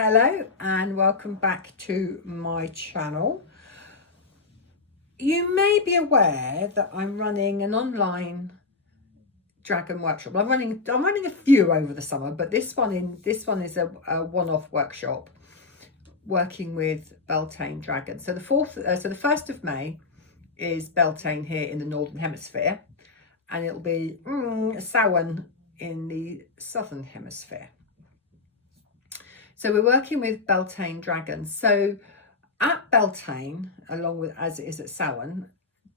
Hello and welcome back to my channel. You may be aware that I'm running an online dragon workshop. I'm running a few over the summer, but this one is a one-off workshop working with Beltane Dragon. So the 1st of May is Beltane here in the Northern Hemisphere, and it'll be Samhain in the Southern Hemisphere. So we're working with Beltane Dragon. So at Beltane, along with as it is at Samhain,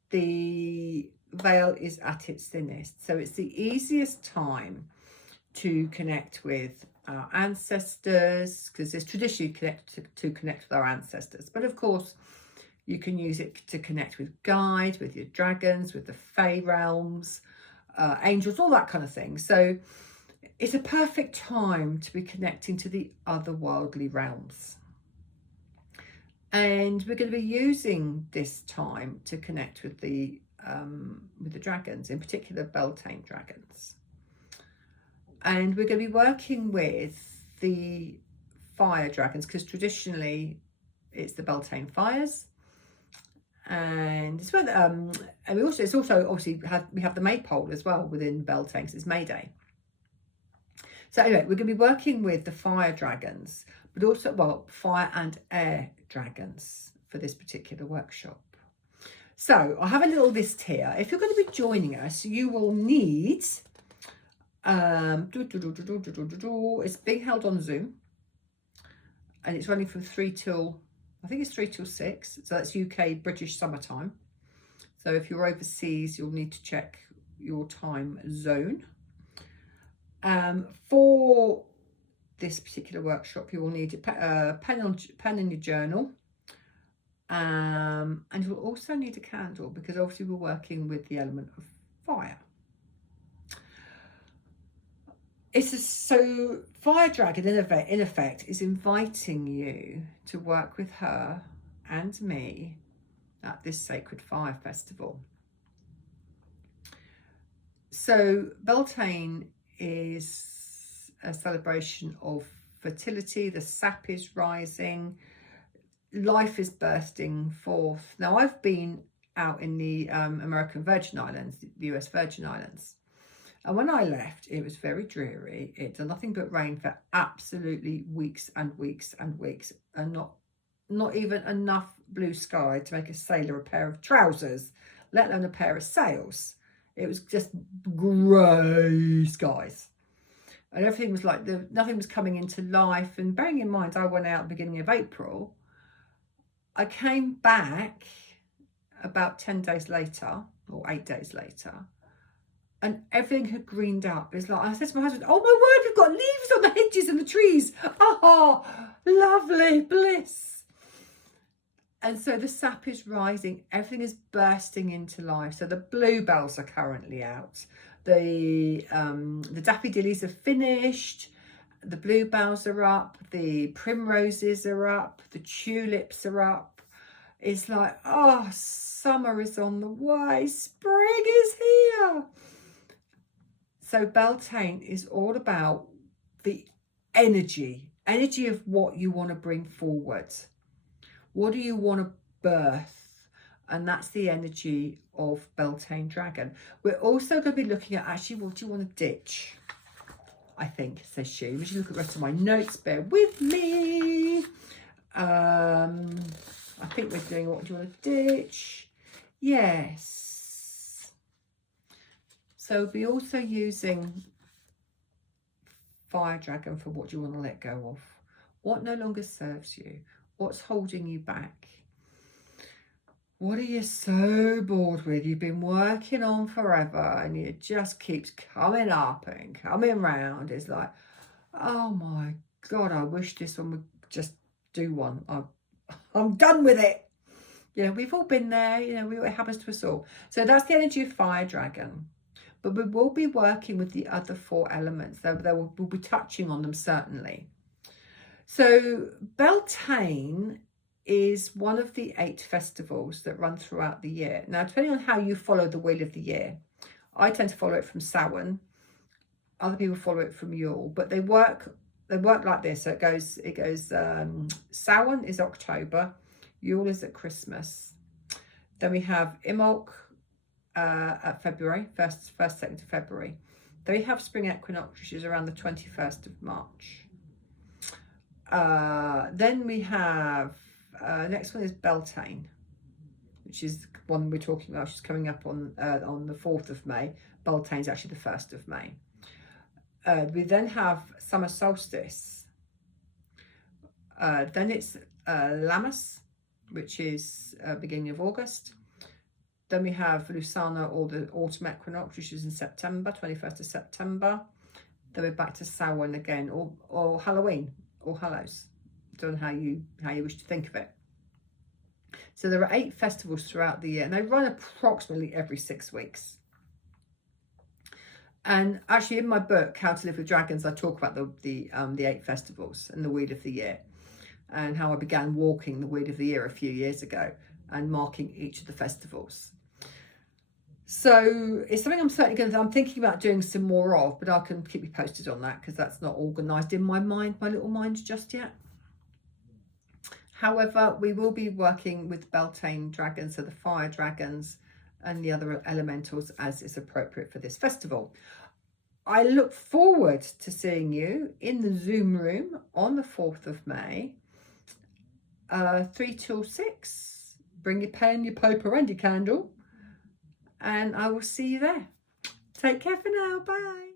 the veil is at its thinnest. So it's the easiest time to connect with our ancestors, because it's traditionally to connect with our ancestors. But of course, you can use it to connect with guides, with your dragons, with the Fey realms, angels, all that kind of thing. So it's a perfect time to be connecting to the otherworldly realms. And we're going to be using this time to connect with the dragons, in particular Beltane dragons. And we're going to be working with the fire dragons, because traditionally it's the Beltane fires. And it's where and we also obviously we have the maypole as well within Beltane, because it's May Day. So anyway, we're going to be working with the fire dragons, but also, well, fire and air dragons for this particular workshop. So I have a little list here. If you're going to be joining us, you will need, it's being held on Zoom, and it's running from 3 till 6. So that's UK British summertime. So if you're overseas, you'll need to check your time zone. For this particular workshop, you will need a pen in your journal, and you'll also need a candle, because obviously we're working with the element of fire. So Fire Dragon in effect is inviting you to work with her and me at this Sacred Fire Festival. So Beltane is a celebration of fertility. The sap is rising, life is bursting forth. Now, I've been out in the American Virgin Islands, the US Virgin Islands, and when I left, it was very dreary. It did nothing but rain for absolutely weeks and weeks and weeks, and not even enough blue sky to make a sailor a pair of trousers, let alone a pair of sails. It was just grey skies, and everything was like nothing was coming into life. And bearing in mind, I went out beginning of April. I came back about 10 days later or 8 days later, and everything had greened up. It's like I said to my husband, "Oh my word, we've got leaves on the hedges and the trees. Oh, lovely bliss." And so the sap is rising, everything is bursting into life. So the bluebells are currently out. The daffodillies are finished, the bluebells are up, the primroses are up, the tulips are up. It's like, oh, summer is on the way, spring is here. So Beltane is all about the energy of what you want to bring forward. What do you want to birth? And that's the energy of Beltane Dragon. We're also going to be looking at actually what do you want to ditch, I think, says she. We should look at the rest of my notes. Bear with me. I think we're doing what do you want to ditch? Yes. So we'll be also using Fire Dragon for what do you want to let go of. What no longer serves you. What's holding you back? What are you so bored with? You've been working on forever and it just keeps coming up and coming round. It's like, oh my God, I wish this one would just do one. I'm done with it. You know, we've all been there. You know, it happens to us all. So that's the energy of Fire Dragon. But we will be working with the other 4 elements. We'll be touching on them certainly. So Beltane is one of the 8 festivals that run throughout the year. Now, depending on how you follow the wheel of the year, I tend to follow it from Samhain. Other people follow it from Yule, but they work they work like this. So it goes Samhain is October, Yule is at Christmas. Then we have Imbolc at February, 2nd of February. Then we have spring equinox, which is around the 21st of March. Then we have, next one is Beltane, which is the one we're talking about, which is coming up on the 4th of May. Beltane is actually the 1st of May. We then have summer solstice. Then it's Lammas, which is beginning of August. Then we have Lusana, or the autumn equinox, which is in September, 21st of September. Then we're back to Samhain again, or Halloween, or Hallows. Don't know how you wish to think of it. So there are 8 festivals throughout the year, and they run approximately every 6 weeks. And actually, in my book, How to Live with Dragons, I talk about the 8 festivals and the Wheel of the Year, and how I began walking the Wheel of the Year a few years ago and marking each of the festivals. So it's something I'm thinking about doing some more of, but I can keep you posted on that because that's not organised in my little mind just yet. However, we will be working with Beltane Dragons, so the fire dragons and the other elementals as is appropriate for this festival. I look forward to seeing you in the Zoom room on the 4th of May, 3 till 6. Bring your pen, your paper and your candle, and I will see you there. Take care for now. Bye.